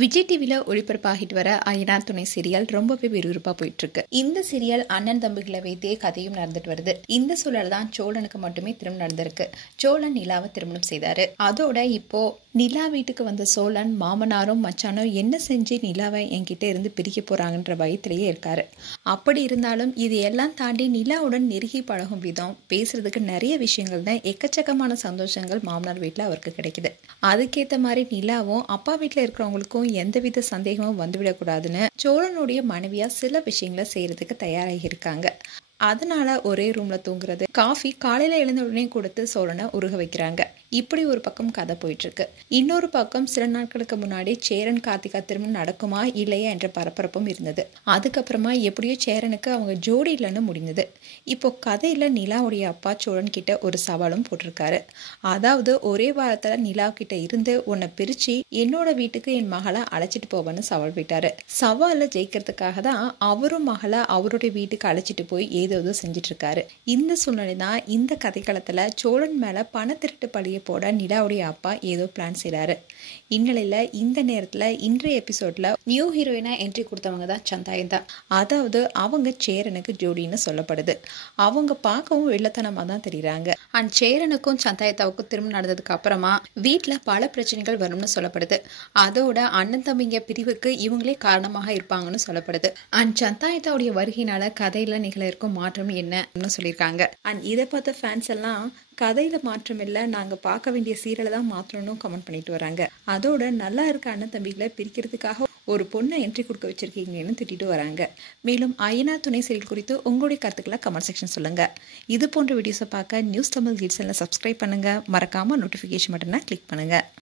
விஜய் டிவில ஒளிபரப்பாகிட்டு வர ஐயனார் துணை சீரியல் ரொம்பவே விறுவிறுப்பா போயிட்டு இருக்கு. இந்த சீரியல் அண்ணன் தம்பிகளை வைத்தே கதையும் நடந்துட்டு வருது. இந்த சூழல் தான் சோழனுக்கு மட்டுமே திருமணம் நடந்திருக்கு. சோழன் நிலாவை திருமணம் செய்தாரு. அதோட இப்போ நிலா வீட்டுக்கு வந்த சோழன் மாமனாரும் மச்சானும் என்ன செஞ்சு நிலாவை என்கிட்ட இருந்து பிரிக்க போறாங்கன்ற பயத்திலேயே இருக்காரு. அப்படி இருந்தாலும் இது எல்லாம் தாண்டி நிலாவுடன் நெருங்கி பழகும் விதம், பேசுறதுக்கு நிறைய விஷயங்கள் தான், எக்கச்சக்கமான சந்தோஷங்கள் மாமனார் வீட்டுல அவருக்கு கிடைக்குது. அதுக்கேத்த மாதிரி நிலாவும் அப்பா வீட்டுல இருக்கிறவங்களுக்கும் எந்தவித சந்தேகமும் வந்துவிடக்கூடாதுன்னு சோழனுடைய மனைவியா சில விஷயங்களை செய்யறதுக்கு தயாராகி இருக்காங்க. அதனால ஒரே ரூம்ல தூங்குறது, காஃபி காலையில எழுந்த உடனே கொடுத்து சோழனை உருக வைக்கிறாங்க. இப்படி ஒரு பக்கம் கதை போயிட்டு இருக்கு. இன்னொரு பக்கம் சில நாட்களுக்கு முன்னாடி சேரன் கார்த்திகா திருமணம் நடக்குமா இல்லையா என்ற பரபரப்பும் இருந்தது. அதுக்கப்புறமா எப்படியோ சேரனுக்கு அவங்க ஜோடி இல்லைன்னு முடிந்தது. இப்போ கதையில நிலாவுடைய அப்பா சோழன் கிட்ட ஒரு சவாலும் போட்டிருக்காரு. அதாவது ஒரே வாரத்துல நிலா கிட்ட இருந்து உன்னை பிரிச்சு என்னோட வீட்டுக்கு என் மகளை அழைச்சிட்டு போவேன்னு சவால் விட்டாரு. சவால ஜெயிக்கிறதுக்காக தான் அவரும் மகளை அவருடைய வீட்டுக்கு அழைச்சிட்டு போய் ஏதோ செஞ்சிட்டு இருக்காரு. இந்த சூழ்நிலை தான் இந்த கதைக்களத்துல சோழன் மேல பண திருட்டு பழிய போட நிலாவுடைய அப்பா ஏதோ பிளான் செய்யறாரு. இந்நிலையில இந்த நேரத்துல இன்றைய எபிசோட்ல நியூ ஹீரோயினா என்ட்ரி கொடுத்தவங்க தான் சந்தாயந்தா. அதாவது அவங்க சேரனுக்கு ஜோடின்னு சொல்லப்படுது. அவங்க பார்க்கவும் வெள்ளத்தனமா தான் தெரியுறாங்க. அண்ட் சேரனுக்கும் சந்தாயத்தாவுக்கும் திருமணம் நடந்ததுக்கு அப்புறமா வீட்டுல பல பிரச்சனைகள் வரும்னு சொல்லப்படுது. அதோட அண்ணன் தம்பிங்க பிரிவுக்கு இவங்களே காரணமாக இருப்பாங்கன்னு சொல்லப்படுது. அண்ட் சந்தாயத்தாவுடைய வருகையினால கதையில நிகழ இருக்கும் மாற்றம் என்னன்னு சொல்லியிருக்காங்க. அண்ட் இதை பார்த்த ஃபேன்ஸ் எல்லாம் கதையில மாற்றம் இல்லை, நாங்க பார்க்க வேண்டிய சீரியலை தான் மாற்றணும்னு கமெண்ட் பண்ணிட்டு வராங்க. அதோட நல்லா இருக்க அண்ணன் தம்பிகளை பிரிக்கிறதுக்காக ஒரு பொண்ணை என்ட்ரி கொடுக்க வச்சிருக்கீங்கன்னு திட்டிட்டு வராங்க. மேலும் ஐயனார் துணை சீரியல் குறித்து உங்களுடைய கருத்துக்களை கமெண்ட் செக்ஷன் சொல்லுங்க. இது போன்ற வீடியோஸை பார்க்க நியூஸ் தமிழ் கிட்ஸ் எல்லாம் சப்ஸ்கிரைப் பண்ணுங்க. மறக்காம நோட்டிஃபிகேஷன் பட்டனை கிளிக் பண்ணுங்க.